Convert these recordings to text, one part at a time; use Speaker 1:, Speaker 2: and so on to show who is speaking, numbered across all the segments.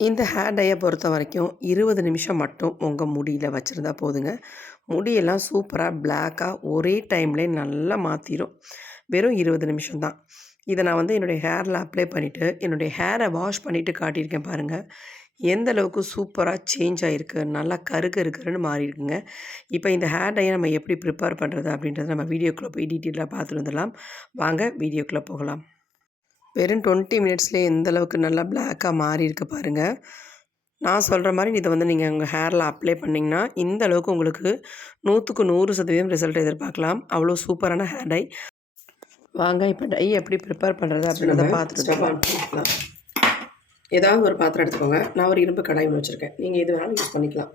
Speaker 1: இந்த ஹேர் டையை பொறுத்த வரைக்கும் இருபது நிமிஷம் மட்டும் உங்கள் முடியில் வச்சுருந்தா போதுங்க. முடியெல்லாம் சூப்பராக பிளாக்காக ஒரே டைம்லேயே நல்லா மாற்றிடும் வெறும் இருபது நிமிஷம் தான். இதை நான் வந்து என்னுடைய ஹேரில் அப்ளை பண்ணிவிட்டு என்னுடைய ஹேரை வாஷ் பண்ணிவிட்டு காட்டியிருக்கேன் பாருங்கள் எந்த அளவுக்கு சூப்பராக சேஞ்ச் ஆகிருக்கு நல்லா கருக்கு இருக்குன்னு மாறியிருக்குங்க. இப்போ இந்த ஹேர் டையை நம்ம எப்படி ப்ரிப்பேர் பண்ணுறது அப்படின்றத நம்ம வீடியோக்குள்ளே போய் டீட்டெயிலாக பார்த்துட்டு வந்துடலாம். வாங்க வீடியோக்குள்ளே போகலாம். வெறும் டுவெண்ட்டி மினிட்ஸ்லேயே எந்த அளவுக்கு நல்லா பிளாக்காக மாறி இருக்கு பாருங்கள் நான் சொல்கிற மாதிரி இதை வந்து நீங்கள் உங்கள் ஹேரில் அப்ளை பண்ணிங்கன்னா இந்த அளவுக்கு உங்களுக்கு நூற்றுக்கு நூறு சதவீதம் ரிசல்ட் எதிர்பார்க்கலாம். அவ்வளோ சூப்பரான ஹேர் டை வாங்க இப்போ டை எப்படி ப்ரிப்பேர் பண்ணுறது அப்படின்றத பார்த்துட்டு ஏதாவது ஒரு பாத்திரம் எடுத்துக்கோங்க. நான் ஒரு இரும்பு கடாய் ஒன்று வச்சுருக்கேன். நீங்கள் எது வேணாலும் யூஸ் பண்ணிக்கலாம்.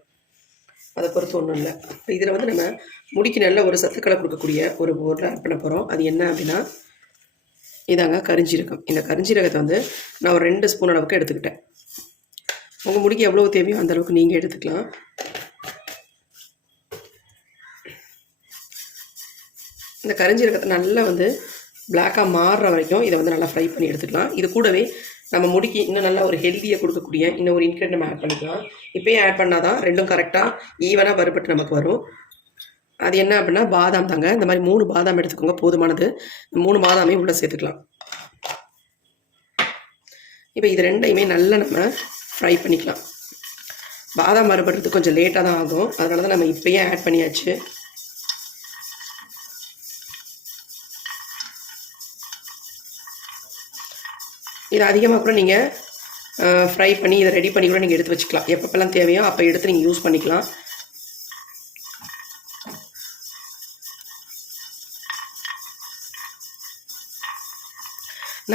Speaker 1: அதை பொறுத்து ஒன்றும் இல்லை. இதில் வந்து நம்ம முடிக்கு நல்ல ஒரு சத்துக்களை கொடுக்கக்கூடிய ஒரு பொருளை ஆட் பண்ண போகிறோம் அது என்ன அப்படின்னா இதாங்க கரிஞ்சீரகம். இந்த கரிஞ்சீரகத்தை வந்து நான் ஒரு ரெண்டு ஸ்பூன் அளவுக்கு எடுத்துக்கிட்டேன். உங்கள் முடிக்கு எவ்வளோ தேவையோ அந்த அளவுக்கு நீங்கள் எடுத்துக்கலாம். இந்த கரிஞ்சீரகத்தை நல்லா வந்து பிளாக்காக மாறுற வரைக்கும் இதை வந்து நல்லா ஃப்ரை பண்ணி எடுத்துக்கலாம். இது கூடவே நம்ம முடிக்கு இன்னும் நல்லா ஒரு ஹெல்த்தியை கொடுக்கக்கூடிய இன்னும் ஒரு இன்க்ரீடியன்ட் நம்ம ஆட் பண்ணிக்கலாம். இப்போயே ஆட் பண்ணால் தான் ரெண்டும் கரெக்டாக ஈவனாக வறுபட்டு நமக்கு வரும். அது என்ன அப்படின்னா பாதாம் தாங்க. இந்த மாதிரி மூணு பாதாம் எடுத்துக்கோங்க போதுமானது. மூணு பாதாமே உள்ளே சேர்த்துக்கலாம். இப்போ இது ரெண்டையுமே நல்லா நம்ம ஃப்ரை பண்ணிக்கலாம். பாதாம் வறுபடுறதுக்கு கொஞ்சம் லேட்டாக தான் ஆகும். அதனால தான் நம்ம இப்போயே ஆட் பண்ணியாச்சு. இது அதிகமாக கூட நீங்கள் ஃப்ரை பண்ணி இதை ரெடி பண்ணி கூட நீங்கள் எடுத்து வச்சுக்கலாம். எப்பப்பெல்லாம் தேவையோ அப்போ எடுத்து நீங்கள் யூஸ் பண்ணிக்கலாம்.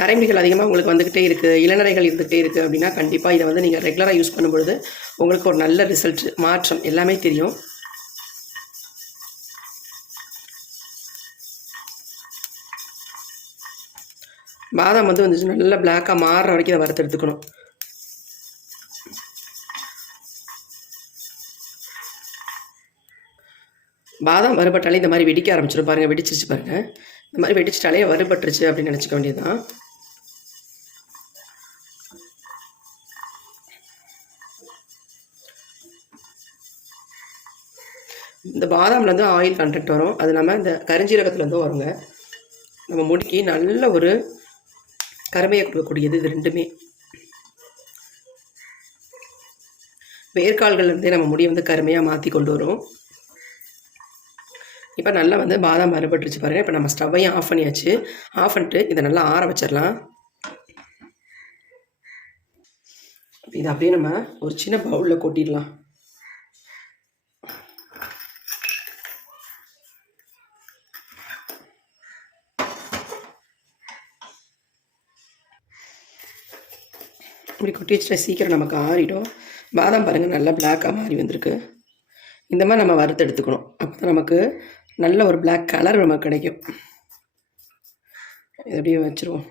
Speaker 1: நரைமுடிகள் அதிகமாக உங்களுக்கு வந்துக்கிட்டே இருக்குது இளநரைகள் இருந்துகிட்டே இருக்குது அப்படின்னா கண்டிப்பாக இதை வந்து நீங்கள் ரெகுலராக யூஸ் பண்ணும்பொழுது உங்களுக்கு ஒரு நல்ல ரிசல்ட் மாற்றம் எல்லாமே தெரியும். பாதாம் வந்து வந்துச்சு நல்லா பிளாக்காக மாறுற வரைக்கும் இதை வறுத்து எடுத்துக்கணும். பாதாம் வறுபட்டாலே இந்த மாதிரி வெடிக்க ஆரம்பிச்சிடும் பாருங்கள் வெடிச்சிருச்சு பாருங்கள் இந்த மாதிரி வெடிச்சிட்டாலே வறுபட்டுருச்சு அப்படின்னு நினச்சிக்க வேண்டியதுதான். இந்த பாதாம்லேருந்து ஆயில் கண்டக்ட் வரும். அது இல்லாமல் இந்த கரிஞ்சீரகத்துலேருந்தும் வருங்க. நம்ம முடிக்கி நல்ல ஒரு கருமையை கொடுக்கக்கூடியது இது ரெண்டுமே. வேர்க்கால்கள்லேருந்தே நம்ம முடியை வந்து கருமையாக மாற்றி கொண்டு வரும். இப்போ நல்லா வந்து பாதாம் மறுபட்டுருச்சு பாருங்கள் இப்போ நம்ம ஸ்டவ்வையும் ஆஃப் பண்ணியாச்சு. ஆஃப் பண்ணிட்டு இதை நல்லா ஆற வச்சிடலாம். இதை அப்படியே நம்ம ஒரு சின்ன பவுலில் கொட்டிடலாம். இப்படி கொட்டி வச்சுட்டா சீக்கிரம் நமக்கு ஆறிடும். பாதாம் பாருங்கள் நல்லா பிளாக்காக மாறி வந்திருக்கு. இந்த மாதிரி நம்ம வறுத்து எடுத்துக்கணும். அப்போ தான் நமக்கு நல்ல ஒரு பிளாக் கலர் நமக்கு கிடைக்கும். இது அப்படியே வச்சுருவோம்.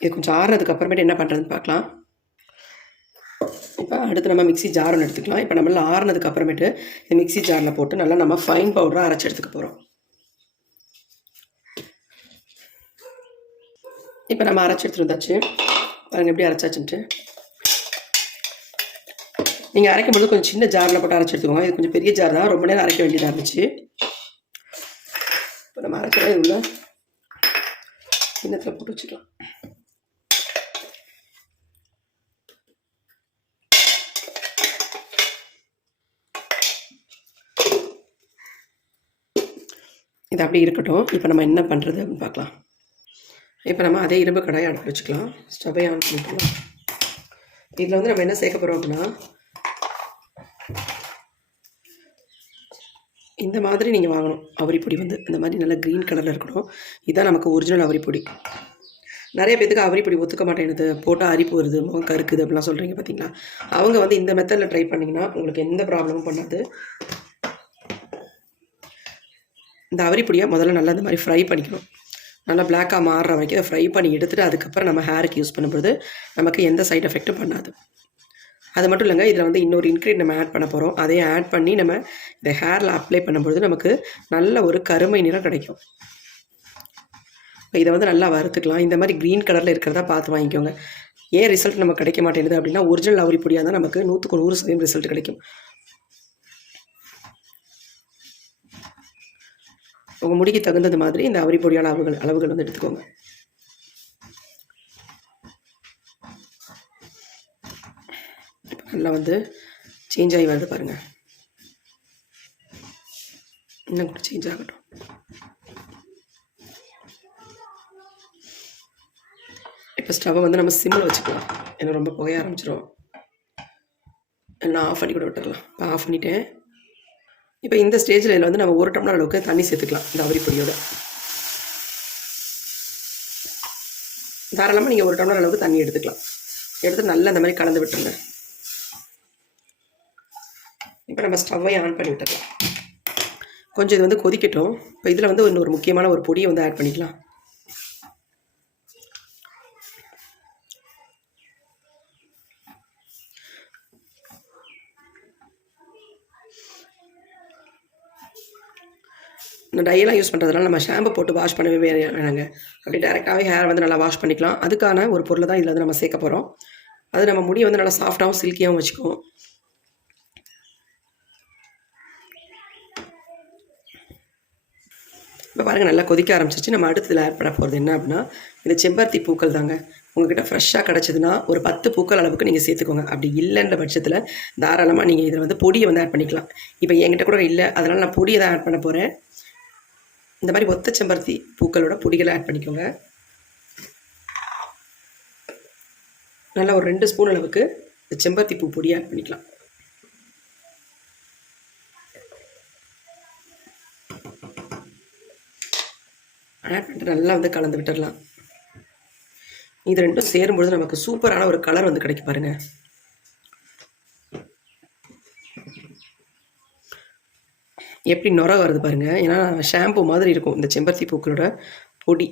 Speaker 1: இது கொஞ்சம் ஆறுறதுக்கு அப்புறமேட்டு என்ன பண்ணுறதுன்னு பார்க்கலாம். இப்போ அடுத்து நம்ம மிக்சி ஜார் ஒன்று எடுத்துக்கலாம். இப்போ நம்மள ஆறுனதுக்கு அப்புறமேட்டு இந்த மிக்சி ஜாரில் போட்டு நல்லா நம்ம ஃபைன் பவுடராக அரைச்சி எடுத்துக்க போகிறோம் இப்போ நம்ம அரைச்சி எடுத்துகிட்டு வந்தாச்சு. பாருங்கள் எப்படி அரைச்சாச்சுன்ட்டு. நீங்கள் அரைக்கும்போது கொஞ்சம் சின்ன ஜாரில் போட்டு அரைச்சி எடுத்துக்கோங்க. இது கொஞ்சம் பெரிய ஜார் தான். ரொம்ப நேரம் அரைக்க வேண்டியதாக இருந்துச்சு. இப்போ நம்ம அரைக்கிறது உள்ள கிண்ணத்தில் போட்டு வச்சுக்கலாம். இது அப்படி இருக்கட்டும். இப்போ நம்ம என்ன பண்ணுறது அப்படின்னு பார்க்கலாம். இப்போ நம்ம அதே இரும்பு கடாயை அடுப்பு வச்சுக்கலாம். ஸ்டவ்வை ஆன் பண்ணிக்கலாம். இதில் வந்து நம்ம என்ன சேர்க்க போகிறோம் அப்படின்னா இந்த மாதிரி நீங்கள் வாங்கணும். அவரிப்பொடி வந்து இந்த மாதிரி நல்லா க்ரீன் கலரில் இருக்கணும். இதுதான் நமக்கு ஒரிஜினல் அவரிப்பொடி நிறைய பேத்துக்கு அவரிப்பொடி ஒத்துக்க மாட்டேங்குது. போட்டால் அரிப்பு வருது முகம் கருக்குது அப்படிலாம் சொல்கிறீங்க பார்த்தீங்களா அவங்க வந்து இந்த மெத்தடில் ட்ரை பண்ணிங்கன்னா உங்களுக்கு எந்த ப்ராப்ளமும் பண்ணாது. இந்த அவரிப்பொடியை முதல்ல நல்லா இந்த மாதிரி ஃப்ரை பண்ணிக்கணும். நல்லா பிளாக்காக மாறுற வரைக்கும் அதை ஃப்ரை பண்ணி எடுத்துகிட்டு அதுக்கப்புறம் நம்ம ஹேருக்கு யூஸ் பண்ணும்போது நமக்கு எந்த சைட் எஃபெக்ட்டும் பண்ணாது. அது மட்டும் இல்லைங்க இதில் வந்து இன்னொரு இன்க்ரீட் நம்ம ஆட் பண்ண போகிறோம் அதையும் ஆட் பண்ணி நம்ம இந்த ஹேரில் அப்ளை பண்ணும்பொழுது நமக்கு நல்ல ஒரு கருமை நிறம் கிடைக்கும். இதை வந்து நல்லா வறுத்துக்கலாம். இந்த மாதிரி க்ரீன் கலரில் இருக்கிறதா பார்த்து வாங்கிக்கோங்க. ஏன் ரிசல்ட் நமக்கு கிடைக்க மாட்டேங்குது அப்படின்னா ஒரிஜினல் அவரி பொடியாக தான் நமக்கு நூற்றுக்கு நூறு சதவீதம் ரிசல்ட் கிடைக்கும். உங்கள் முடிக்கு தகுந்தது மாதிரி இந்த அவரி பொடியான அளவுகள் அளவுகள் வந்து எடுத்துக்கோங்க. நல்லா வந்து சேஞ்ச் ஆகி வருது பாருங்கள் இன்னும் கூட சேஞ்ச் ஆகட்டும். இப்போ ஸ்டவ்வை வந்து நம்ம சிம்மில் வச்சுக்கலாம். ஏன்னா ரொம்ப புகைய ஆரம்பிச்சிடும் எல்லாம் ஆஃப் பண்ணி கூட விட்டுடலாம் இப்போ ஆஃப் பண்ணிட்டேன். இப்போ இந்த ஸ்டேஜில் இதில் வந்து நம்ம ஒரு டம்ளர் அளவுக்கு தண்ணி சேர்த்துக்கலாம். இந்த அவரி பொடியோட. தாராளமாக நீங்கள் ஒரு டம்ளர் அளவுக்கு தண்ணி எடுத்துக்கலாம். எடுத்து நல்லா இந்த மாதிரி கலந்து விட்டுருங்க. இப்போ நம்ம ஸ்டவ்வை ஆன் பண்ணி விட்டுக்கலாம் கொஞ்சம் இது வந்து கொதிக்கட்டும். இப்போ இதில் வந்து இன்னொரு முக்கியமான ஒரு பொடியை வந்து ஆட் பண்ணிக்கலாம். இந்த டையெல்லாம் யூஸ் பண்ணுறதுனால நம்ம ஷாம்பு போட்டு வாஷ் பண்ணவே வேணாங்க. அப்படி டேரெக்டாகவே ஹேர் வந்து நல்லா வாஷ் பண்ணிக்கலாம். அதுக்கான ஒரு பொருளை தான் இதில் வந்து நம்ம சேர்க்க போகிறோம் அது நம்ம முடியை வந்து நல்லா சாஃப்டாகவும் சில்கியாகவும் வச்சுக்கும் பாருங்கள் நல்லா கொதிக்க ஆரம்பிச்சிச்சு நம்ம அடுத்ததில் ஆட் பண்ண போகிறது என்ன அப்படின்னா இந்த செம்பருத்தி பூக்கள் தாங்க. உங்ககிட்ட ஃப்ரெஷ்ஷாக கிடச்சதுன்னா ஒரு பத்து பூக்கள் அளவுக்கு நீங்கள் சேர்த்துக்கோங்க. அப்படி இல்லைன்ற பட்சத்தில் தாராளமாக நீங்கள் இதில் வந்து பொடியை வந்து ஆட் பண்ணிக்கலாம். இப்போ என்கிட்ட கூட இல்லை அதனால் நான் பொடியை தான் ஆட் பண்ண போகிறேன் இந்த மாதிரி ஒத்த செம்பருத்தி பூக்களோட பொடிகளை ஆட் பண்ணிக்கோங்க. நல்லா ஒரு ரெண்டு ஸ்பூன் அளவுக்கு இந்த செம்பருத்தி பூ பொடியை ஆட் பண்ணிக்கலாம். ஆட் பண்ணிட்டு நல்லா வந்து கலந்து விட்டுடலாம். இது ரெண்டும் சேரும்பொழுது நமக்கு சூப்பரான ஒரு கலர் வந்து கிடைக்கும் பாருங்க. எப்படி நுர வருது பாருங்க. ஏன்னா ஷாம்பு மாதிரி இருக்கும். இந்த செம்பருத்தி பூக்களோட பொடி.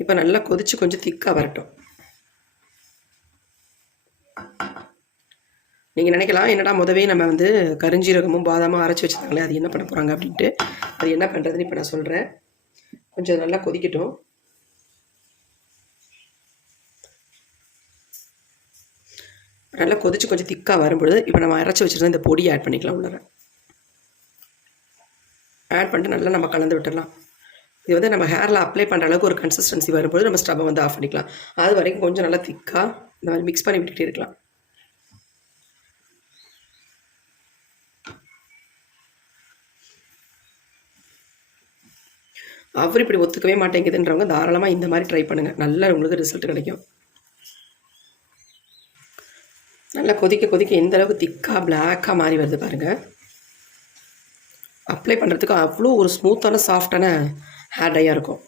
Speaker 1: இப்போ நல்லா கொதிச்சு கொஞ்சம் திக்காக வரட்டும். நீங்கள் நினைக்கலாம் என்னடா முதவே நம்ம வந்து கருஞ்சீரகமும் பாதாமும் அரைச்சி வச்சுருந்தாங்களே அது என்ன பண்ண போகிறாங்க அப்படின்ட்டு. அது என்ன பண்ணுறதுன்னு இப்போ நான் சொல்கிறேன் கொஞ்சம் நல்லா கொதிக்கட்டும். நல்லா கொதிச்சு கொஞ்சம் திக்காக வரும்பொழுது இப்போ நம்ம அரைச்சி வச்சுருந்த இந்த பொடியை ஆட் பண்ணிக்கலாம் உள்ளார. ஆட் பண்ணிட்டு நல்லா நம்ம கலந்து விட்டுடலாம். இது வந்து நம்ம ஹேரில் அப்ளை பண்ணுற அளவுக்கு ஒரு கன்சிஸ்டன்சி வரும்போது நம்ம ஸ்டவ்வை வந்து ஆஃப் பண்ணிக்கலாம். அது வரைக்கும் கொஞ்சம் நல்லா திக்காக இந்த மாதிரி மிக்ஸ் பண்ணி விட்டுக்கிட்டே இருக்கலாம். அவர் இப்படி ஒத்துக்கவே மாட்டேங்குதுன்றவங்க தாராளமாக இந்த மாதிரி ட்ரை பண்ணுங்கள் நல்ல உங்களுக்கு ரிசல்ட் கிடைக்கும். நல்லா கொதிக்க கொதிக்க எந்த அளவுக்கு திக்காக பிளாக்காக மாறி வருது பாருங்கள் அப்ளை பண்ணுறதுக்கு அவ்வளோ ஒரு ஸ்மூத்தான சாஃப்டான ஹேர் டையாக இருக்கும்.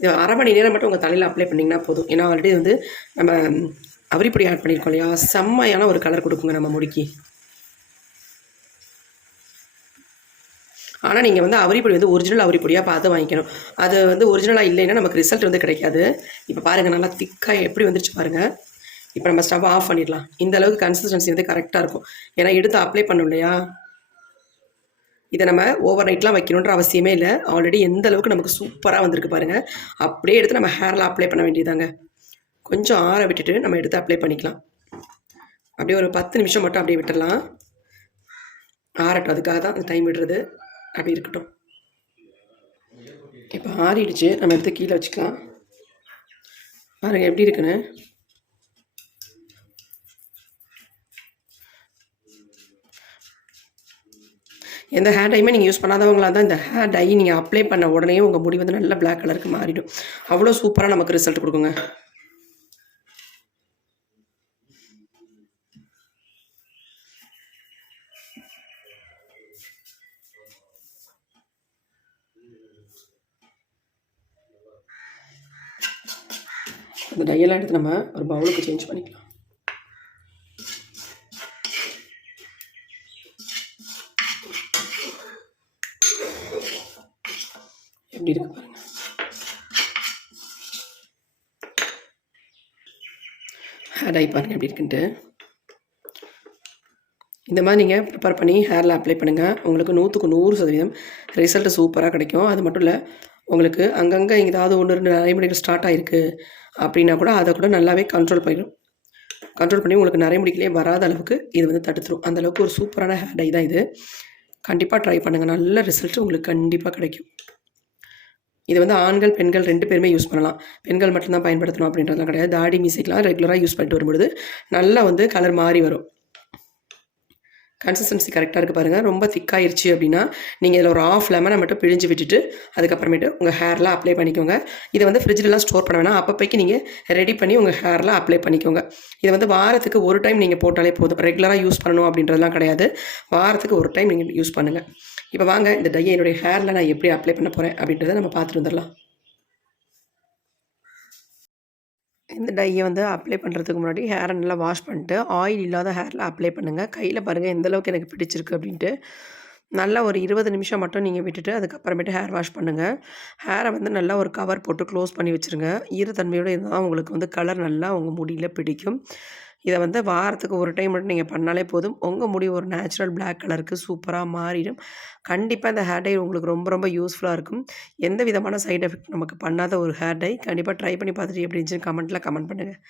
Speaker 1: இது அரை மணி நேரம் மட்டும் உங்கள் தலையில் அப்ளை பண்ணிங்கன்னா போதும். ஏன்னா ஆல்ரெடி வந்து நம்ம அவரிப்பொடி ஆட் பண்ணியிருக்கோம் இல்லையா? செம்மையான ஒரு கலர் கொடுக்குங்க நம்ம முடிக்கு. ஆனால் நீங்கள் வந்து அவரிப்பொடி வந்து ஒரிஜினல் அவரிப்பொடியாக பார்த்து வாங்கிக்கணும். அது வந்து ஒரிஜினலாக இல்லைன்னா நமக்கு ரிசல்ட் வந்து கிடைக்காது. இப்போ பாருங்கள் நல்லா திக்காக எப்படி வந்துருச்சு பாருங்கள் இப்போ நம்ம ஸ்டவ் ஆஃப் பண்ணிடலாம். இந்த அளவுக்கு கன்சிஸ்டன்சி வந்து கரெக்டாக இருக்கும். ஏன்னா எடுத்து அப்ளை பண்ணோம் இல்லையா? இதை நம்ம ஓவர் நைட்லாம் வைக்கணுன்ற அவசியமே இல்லை. ஆல்ரெடி எந்த அளவுக்கு நமக்கு சூப்பராக வந்திருக்கு பாருங்கள் அப்படியே எடுத்து நம்ம ஹேரில் அப்ளை பண்ண வேண்டியதாங்க கொஞ்சம் ஆற விட்டுட்டு நம்ம எடுத்து அப்ளை பண்ணிக்கலாம். அப்படியே ஒரு பத்து நிமிஷம் மட்டும் அப்படியே விட்டுடலாம். ஆறட்டும். அதுக்காக தான் அந்த டைம் விடுறது. அப்படி இருக்கட்டும். இப்போ ஆறிடுச்சு. நம்ம எடுத்து கீழே வச்சுக்கலாம். பாருங்கள் எப்படி இருக்குன்னு. எந்த ஹேர் டைமே நீங்கள் யூஸ் பண்ணாதவங்களாக தான் இந்த ஹேர் டை நீங்கள் அப்ளை பண்ண உடனே உங்கள் முடி வந்து நல்ல பிளாக் கலருக்கு மாறிடும். அவ்வளோ சூப்பராக நமக்கு ரிசல்ட் கொடுக்குங்க. இந்த டையெல்லாம் எடுத்து நம்ம ஒரு பவுலுக்கு சேஞ்ச் பண்ணிக்கலாம். எப்படி இருக்கு பாருங்க. ஹேர் டை பாருங்க எப்படி இருக்குன்ட்டு. இந்த மாதிரி நீங்கள் ப்ரிப்பேர் பண்ணி ஹேரில் அப்ளை பண்ணுங்கள் உங்களுக்கு நூற்றுக்கு நூறு சதவீதம் ரிசல்ட்டு சூப்பராக கிடைக்கும். அது மட்டும் இல்லை உங்களுக்கு அங்கங்கே ஏதாவது ஒன்று ரெண்டு நரைமுடிகள் ஸ்டார்ட் ஆகிருக்கு அப்படின்னா கூட அதை கூட நல்லாவே கண்ட்ரோல் பண்ணிடும் கண்ட்ரோல் பண்ணி உங்களுக்கு நரைமுடிகளே வராத அளவுக்கு இது வந்து தடுத்துரும். அந்த அளவுக்கு ஒரு சூப்பரான ஹேர் டை தான் இது. கண்டிப்பாக ட்ரை பண்ணுங்கள் நல்ல ரிசல்ட் உங்களுக்கு கண்டிப்பாக கிடைக்கும். இது வந்து ஆண்கள் பெண்கள் ரெண்டு பேருமே யூஸ் பண்ணலாம். பெண்கள் மட்டும்தான் பயன்படுத்தணும் அப்படின்றதுலாம் கிடையாது. தாடி மீசைக்கெலாம் ரெகுலராக யூஸ் பண்ணிட்டு வரும்பொழுது நல்லா வந்து கலர் மாறி வரும். கன்சிஸ்டன்சி கரெக்டாக இருக்குது பாருங்கள் ரொம்ப திக்காயிருச்சு அப்படின்னா நீங்கள் இதில் ஒரு ஆஃப் லெமனை மட்டும் பிழிஞ்சு விட்டுட்டு அதுக்கப்புறமேட்டு உங்கள் ஹேர்லாம் அப்ளை பண்ணிக்கோங்க. இதை வந்து ஃப்ரிட்ஜிலலாம் ஸ்டோர் பண்ண வேணாம். அப்பப்போக்கு நீங்கள் ரெடி பண்ணி உங்கள் ஹேர்லாம் அப்ளை பண்ணிக்கோங்க. இதை வந்து வாரத்துக்கு ஒரு டைம் நீங்கள் போட்டாலே போதும். ரெகுலராக யூஸ் பண்ணணும் அப்படின்றதுலாம் கிடையாது. வாரத்துக்கு ஒரு டைம் நீங்கள் யூஸ் பண்ணுங்கள் இப்போ வாங்க இந்த டையை என்னுடைய ஹேரில் நான் எப்படி அப்ளை பண்ண போகிறேன் அப்படின்றத நம்ம பார்த்துட்டு வந்துடலாம். இந்த டையை வந்து அப்ளை பண்ணுறதுக்கு முன்னாடி ஹேரை நல்லா வாஷ் பண்ணிட்டு ஆயில் இல்லாத ஹேரில் அப்ளை பண்ணுங்கள் கையில் பாருங்கள் எந்தளவுக்கு எனக்கு பிடிச்சிருக்கு அப்படின்ட்டு. நல்லா ஒரு இருபது நிமிஷம் மட்டும் நீங்கள் விட்டுட்டு அதுக்கப்புறமேட்டு ஹேர் வாஷ் பண்ணுங்கள் ஹேரை வந்து நல்லா ஒரு கவர் போட்டு க்ளோஸ் பண்ணி வச்சுருங்க. ஈரத்தன்மையோடு இருந்தால் உங்களுக்கு வந்து கலர் நல்லா உங்கள் முடியில் பிடிக்கும். இதை வந்து வாரத்துக்கு ஒரு டைம் மட்டும் நீங்கள் பண்ணாலே போதும். உங்கள் முடி ஒரு நேச்சுரல் பிளாக் கலருக்கு சூப்பராக மாறிடும். கண்டிப்பாக இந்த ஹேர் டை உங்களுக்கு ரொம்ப ரொம்ப யூஸ்ஃபுல்லாக இருக்கும். எந்த விதமான சைட் எஃபெக்ட் நமக்கு பண்ணாத ஒரு ஹேர் டை கண்டிப்பாக ட்ரை பண்ணி பார்த்துட்டு எப்படி இருந்துச்சுன்னு கமெண்ட்டில் கமெண்ட் பண்ணுங்கள்